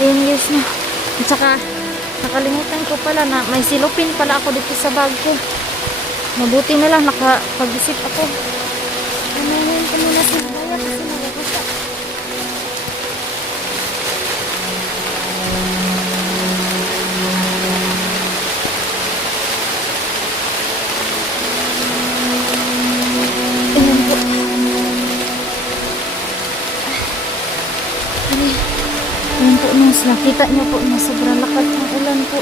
Ayun guys na. At saka, nakalimutan ko pala na may silupin pala ako dito sa bag ko. Mabuti na lang nakapag-isip ako. Ano ko muna si Baya kasi nagagasa. Ayan po. Ayan po, mas nakita niyo po na sobrang lakas ng ulan po.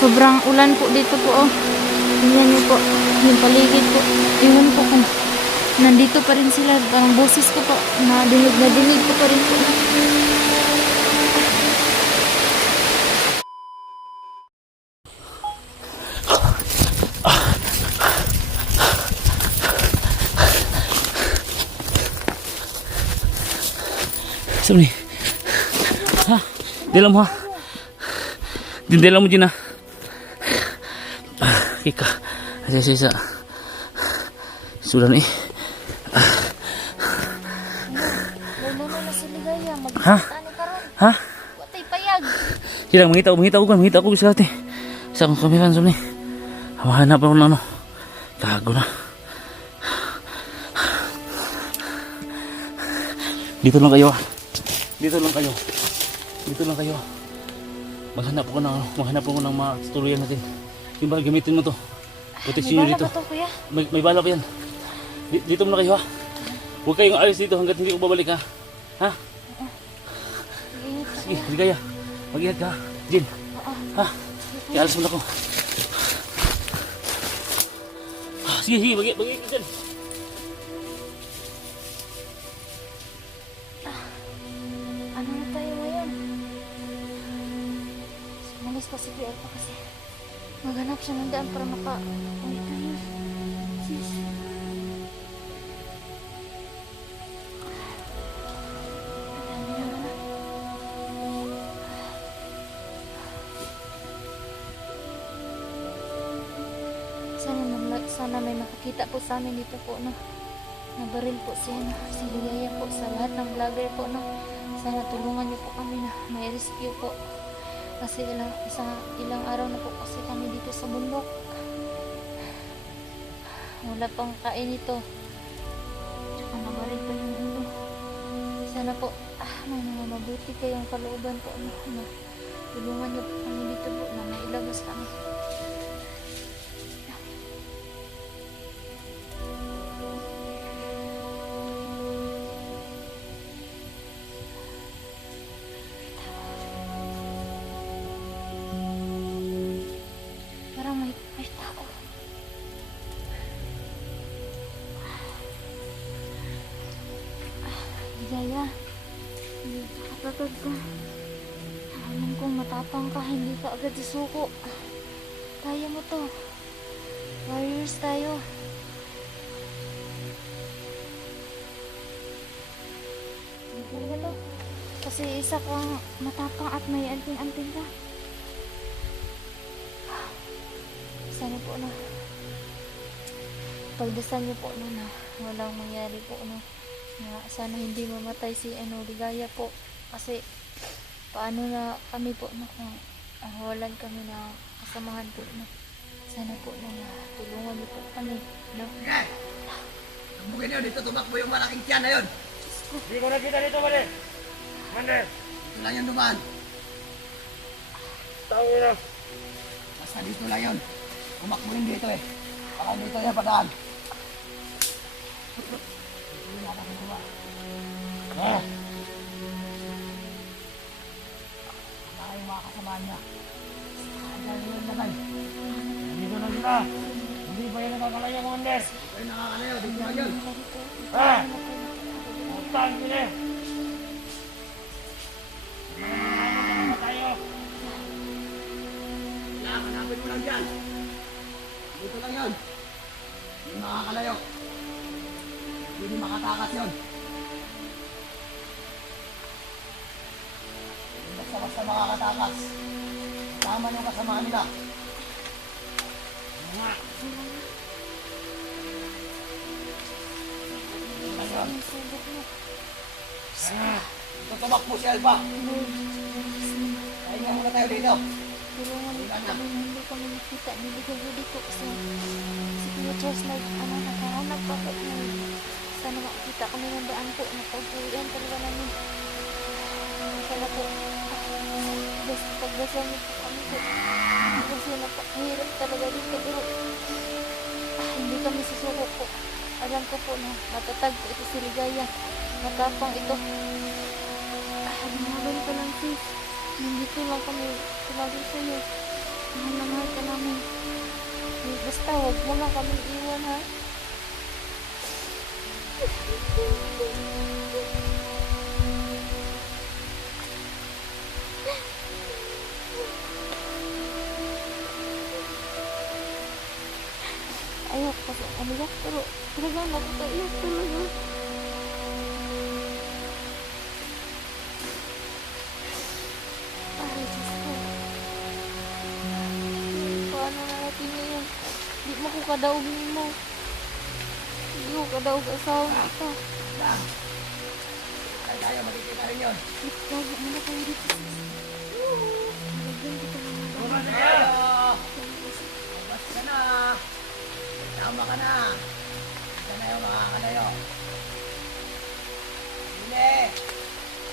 Sobrang ulan po dito po, oh. Tingnan niyo po, yung paligid po. Iwan po kung nandito pa rin sila. Parang boses ko po, nadinig ko pa rin po. Sini. Ha? Dalam ha. Di dalam mo dyan ha. Ika. Asa. Sudah nih. Lolo na si Ligaya. Ha? Ha? Watay payag. Kailang mangita ko bisa ate. Sa akong kameran sini. Hawahan pa na ano. Gago na. Dito lang kayo. Dito lang kayo. Maghanap ko ng mga tuloyan natin. Yung ba, gamitin mo to. Protection nyo dito. May bala ba to, kuya? May bala pa yan. Dito muna kayo ha. Huwag kayong alis dito hanggat hindi ko babalik ha. Ha? Sige, Ligaya. Mag-ihat ka ha. Jin. Ha? Ialis mo na ko. Sige, mag-ihat ka dyan. Ano na tayo ngayon? Malis pa si Kuya Alpa kasi maghanap siya ng daan para maka-uwi tayo. Sis. Madami na na. Sana may makakita po sa amin dito po, no? Nabaril po si Ligaya po sa lahat ng vlogger po, no? Sana tulungan niyo po kami na may rescue po. Kasi ilang araw na po kasi kami dito sa bundok. Wala pang kain ito. Tsaka nabaril pa yung ulo. Sana po, may mga mabuti kayong kalooban po, no? Na tulungan niyo po kami dito po na mailabas kami. May tao. Ligaya, kapatid ka. Alam kong matapang ka, hindi ka agad susuko. Kaya mo to. Warriors tayo. Talaga to. Kasi isa kang matapang at may anting-anting ka. Sana po na pagdasal niyo po na walang mangyari po na sana hindi mamatay si Ligaya po, kasi paano na kami po na kung walan kami na kasamahan po na sana po na tulungan niyo po kami, no? Ang bukid niyo dito, tumakbo yung malaking tiyan na yun. Hindi ko nakita dito mali. Mande. Dito lang yun dumaan. Tao na. Basta dito lang yun. Tumakbo yun dito eh. Baka dito yan padaan. Baka yung mga kasama niya. Kaya yun lagay. Dito na sila. Hindi pa yan nakakalaya mga Andes. Ay nakakalayo, dito lang yun. Ha? Puntahan ko na. Tayo. Kaya, hanapin mo lang dyan. Dito lang yun. Hindi makakalayo. Hindi makatakas yun. Hindi basta-basta makakatakas. Tama yung kasama nila. Nga. Ayun. Ah. Tutumakbo si Alba. Lord, Pahinga muna tayo dito. tulungan niyo po kami na hindi kami nakita. Hindi ko dito kasi si Kuya Charles nakahanap pa po. Sana makita kami ng daan po. Napag-uwian talaga namin. Sana po. Pagdasal niyo po kami po. Kasi napakahirap talaga dito. Pero hindi kami susuko po. Alam ko po na matatag po ito si Ligaya. Matapang ito. Mahal ka lang sis. Nandito lang kami tumagi sa iyo. Mahal na mahal ka namin. Basta huwag mo lang kami iwan ha. Ayok kasi umiyak pero talagang nakakaiyak talaga. Ay, Diyos ko. Paano na natin ngayon? Di mo ko kadaog mo. Hindi ko kadaog asawa ito. Tayo tayo, makikita rin yun. Lagi mo na tayo dito. Lagyan kita ng mga Tuma na tayo! Labas ka na! Tama ka na! Isa na yung makakalayo. Hindi!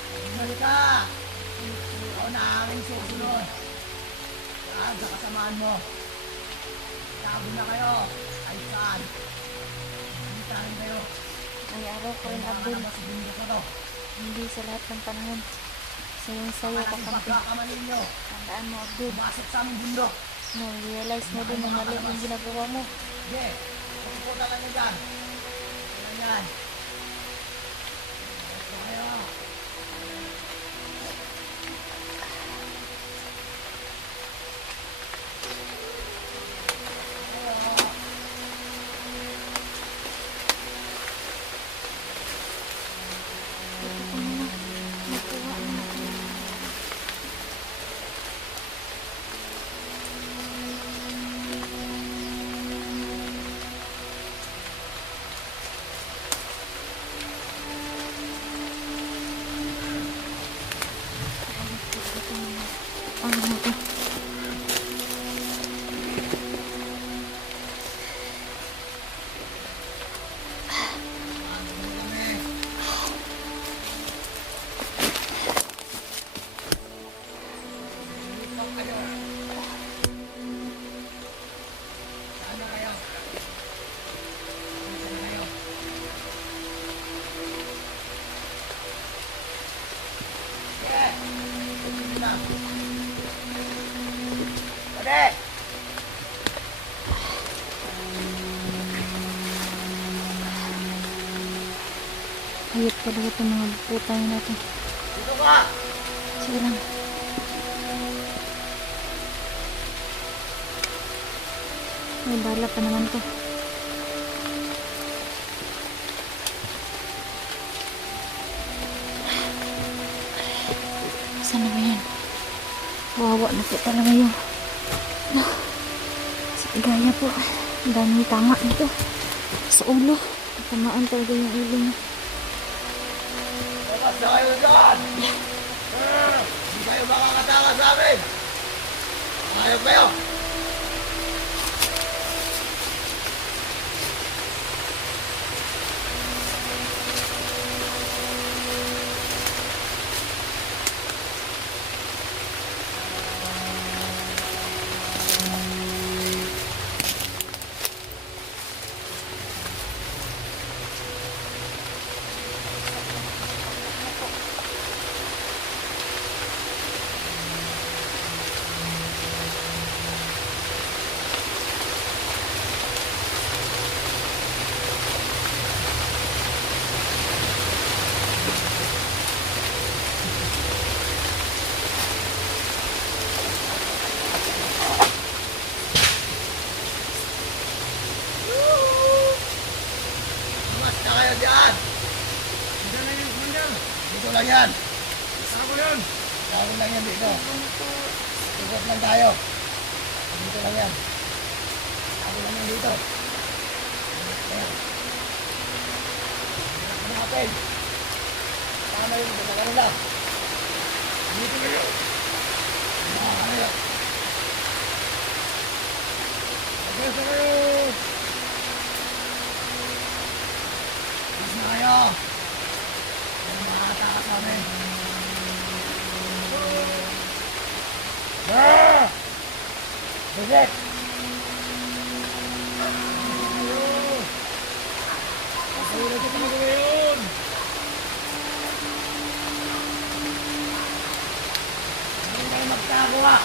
Bumalik ka! Ikaw na ang aming susunod. Saan sa kasamaan mo? Tago na kayo. Ay saan? Hintahin kayo. May araw ko rin, Abdul. Mas bundok na to. Hindi sa lahat ng panahon. Sayang-sayo ka Malaking kampi. pagkakamanin nyo. Tandaan mo, Abdul. Pumasok sa aming bundok. No, realize mo din na mali yung ginagawa mo. Sige, pupunta lang nyo dyan. Ano yan? Ito kayo. Ito ko muna. Nakuha na ako. Ano natin? Sana kayo. Sana kayo. Sige. Sige na. Pwede. Hayop talaga itong mga putang natin. Dito ka. Sige lang. May bala pa naman to. Saan na ba yan? Wawa na po talaga yung sa Ligaya po. Ang daming tama nito sa ulo. Tamaan talaga yung ulo niya. Labas na kayo dyan. Hindi kayo makakataka sa amin. Ayok kayo. Labas na kayo dyan. Dito lang yan. Saan yun? Saan lang yan dito. Tugot lang tayo. Dito lang yan. Saan lang yan dito. Ayan. Hanapin. Saan na yun, ano lang. Dito kayo. Ano yan? Pagkasa kayo. Please na kayo. Ano makakatakas namin? Bigit! Pagkawala ka talaga ngayon! Hindi kayo magtago ha!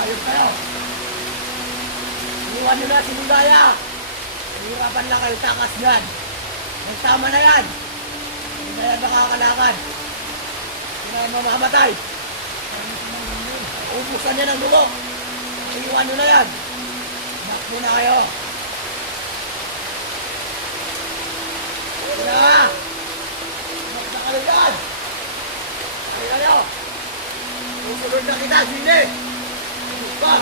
Ayos kayo! Iwan nyo na si Mundaya! Hihirapan lang kayo takas dyan! Magtama na yan! Hindi na yan makakalakad! Hindi na yan mamamatay! Ubusan niya ng dugo! Iwan nyo na yan! Nakpo na kayo! Sige na! Magsa ka na dyan! Sige kayo! Susunod na kita, sini! Susunod pa!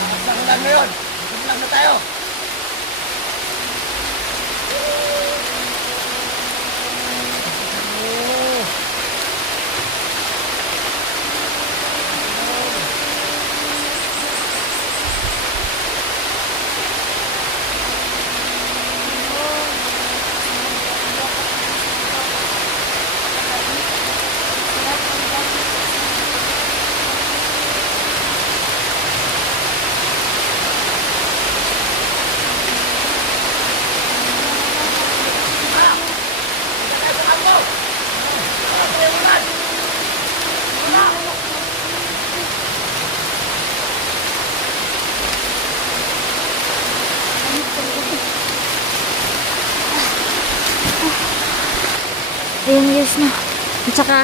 Nakasang lang ngayon! Susunod lang na tayo! Ayan guys na. At saka,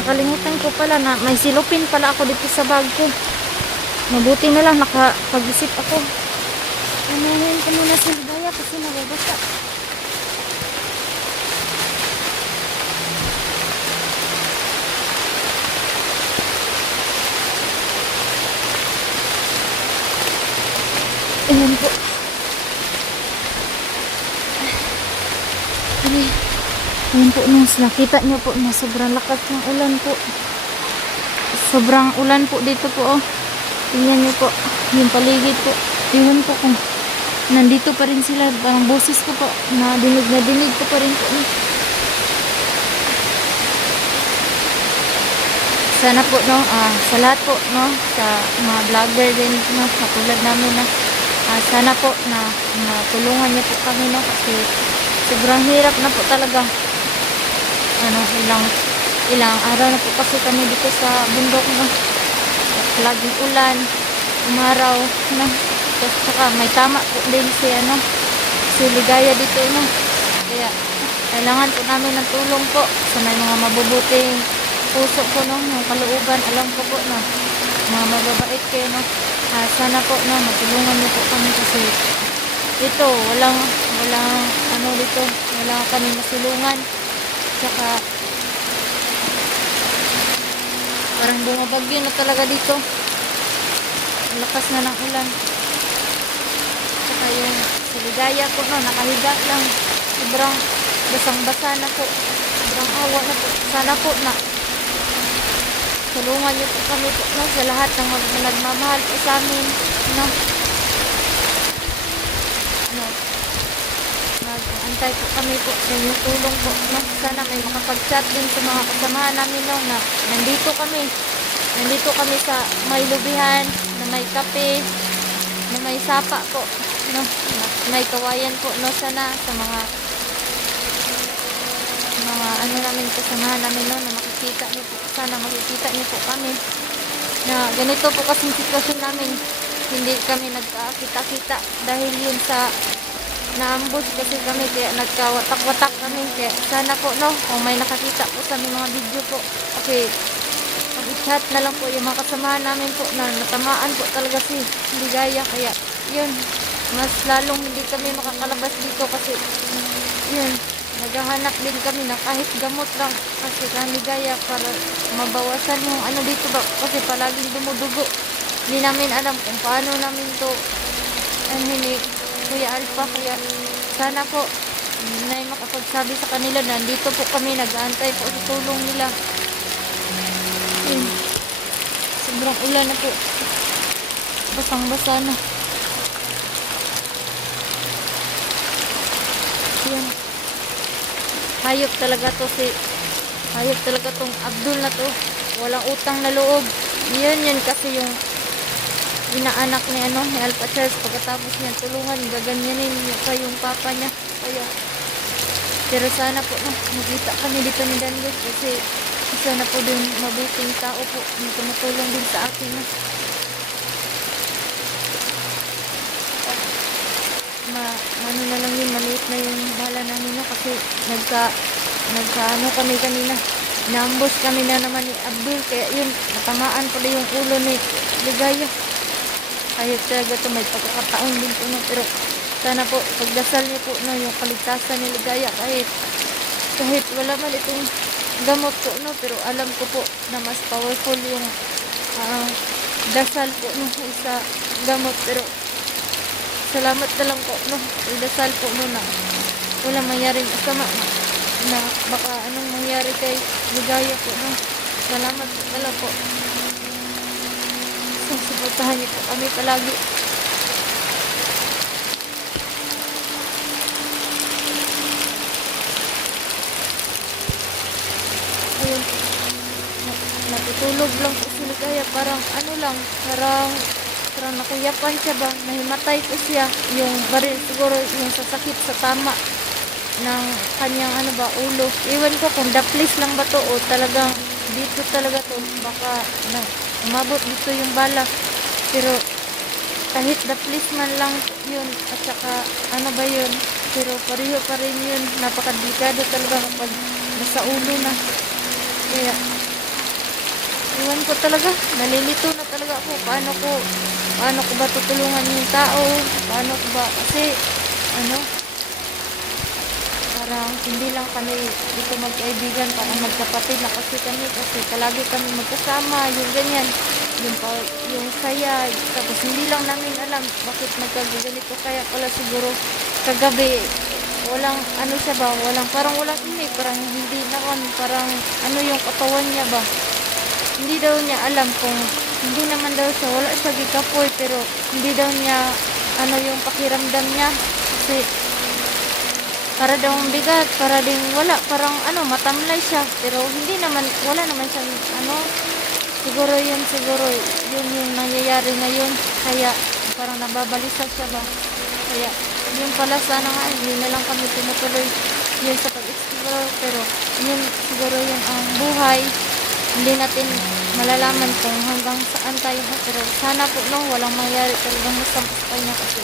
nakalimutan ko pala na may silupin pala ako dito sa bag ko. Mabuti na lang nakapag-isip ako. Anuhin ko muna si Ligaya kasi nababasa. Ayan po. Ayan po nung nakita nyo po na sobrang lakas ng ulan po. Sobrang ulan po dito po oh. Tingnan nyo po yung paligid po. Iwan po kung nandito pa rin sila. Parang boses ko po na dinig ko pa rin po. Sana po no, sa lahat po no, sa mga vlogger din no, katulad namin na sana po na matulungan niyo po kami no kasi sobrang hirap na po talaga. Ano, ilang araw na po kasi kami dito sa bundok no. Laging ulan, umaraw no. Tapos saka may tama po din si Ligaya dito no. Kaya kailangan po namin ng tulong po sa may mga mabubuting puso ko no, yung kalooban, alam ko po no, mga mababait kayo no. Sana po no, matulungan niyo po kami kasi ito, walang ano dito, wala kami masulungan. Tsaka parang bumabagyo na talaga dito. Ang lakas na ng ulan. Tsaka yung si Ligaya po no, nakahiga lang. Sobrang basang-basa na po. Sobrang awa na po. Sana po na tulungan niyo po kami po no, sa lahat ng nagmamahal po sa amin no. Antay po kami po sa inyong tulong po no. Sana may makapag-chat din sa mga kasamahan namin no, na nandito kami sa may lubihan na may kape na may sapa po no, na may kawayan po no. Sana sa mga ano namin kasamahan namin no, na makikita niyo po, sana makikita niyo po kami na ganito po kasing sitwasyon namin, hindi kami nagkakita-kita dahil yun sa naambush kasi kami kaya nagkawatak-watak kami. Kaya sana po no, kung may nakakita po sa aming mga video po, okay, mag-chat na lang po yung mga kasamahan namin po na natamaan po talaga si Ligaya. Kaya yun, mas lalong hindi kami makakalabas dito kasi yun, naghahanap din kami na kahit gamot lang kasi kang Ligaya para mabawasan yung ano dito ba, kasi palaging dumudugo. Hindi namin alam kung paano namin to Kuya Alpha, kaya sana po may makapagsabi sa kanila na nandito po kami, nag-aantay po sa tulong nila. Ayun. Sobrang ulan na po. Basang-basa na. Yan. Hayop talaga tong Abdul na to. Walang utang na loob. Yan kasi yung inaanak ni ni Alpha Charles. Pagkatapos niya tulungan, gaganyanin niya pa yung papa niya. Kaya pero sana po makita kami dito ni Danlos kasi isa na po din mabuting tao po na tumutulong din sa akin. Ano na lang yun, maliit na yung bala namin kasi nagka kami kanina, naambos kami na naman ni Abdul, kaya yun, natamaan pala yung ulo ni Ligaya. Kahit talaga ito may pagkakataon din po pero sana po pagdasal niyo po yung kaligtasan ni Ligaya, kahit wala man itong gamot po pero alam ko po na mas powerful yung dasal po sa gamot. Pero salamat na lang po dasal po na wala mangyaring asama na baka anong mangyari kay Ligaya po salamat na lang po. So, suportahan niyo po kami palagi. Ayun, natutulog lang po si Ligaya, parang parang nakuyapan siya ba, nahimatay po siya, yung baril siguro yung sasakit sa tama ng kanyang ulo. Iwan ko kung daplis lang ba to o talagang dito talaga to, baka umabot dito yung bala, pero kahit daplis man lang yun at saka yun, pero pareho pa rin yun, napakadelikado talaga kapag nasa ulo na. Kaya iwan ko talaga, nalilito na talaga ako paano ko ba tutulungan yung tao, paano ko ba, kasi parang hindi lang kami dito magkaibigan, parang magkapatid na kasi palagi kami magkasama, yung ganyan, yung saya, tapos hindi lang namin alam bakit nagkaganito, kaya pala siguro kagabi walang siya ba, parang walang imig, parang hindi naman, parang yung katawan niya ba, hindi daw niya alam kung hindi naman daw siya, wala siya gikapoy, pero hindi daw niya yung pakiramdam niya kasi para daw ang bigat, para ding wala, parang matamlay siya, pero hindi naman, wala naman siyang siguro yun yung nangyayari ngayon, kaya parang nababalisa siya ba, kaya yun pala sana nga, hindi na lang kami tumutuloy yun sa pag-explore, pero yun siguro yun ang buhay, hindi natin malalaman kung hanggang saan tayo, pero sana po walang mangyari talagang masama sa kanya kasi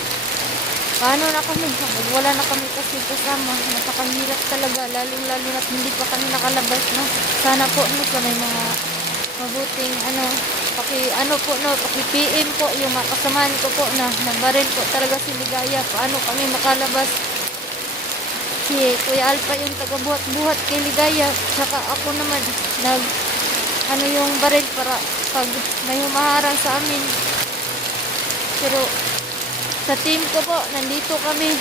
paano na kami, wala na kami kasi kasama, napakahirap talaga, lalo na hindi pa kami nakalabas, sana po sa may mga mabuting paki-PM po yung mga kasamahan ko po na nabaril po talaga si Ligaya, paano kami makalabas. Si Kuya Alpha yung tagabuhat-buhat kay Ligaya, saka ako naman yung baril para pag may humaharang sa amin. Pero sa team ko po, nandito kami,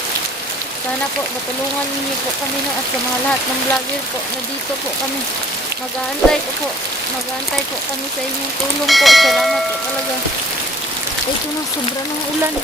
sana po matulungan niyo po kami at sa mga lahat ng vlogger po, nandito po kami, mag-aantay po kami sa inyong tulong po. Salamat po talaga. Ito na, sobra ng ulan.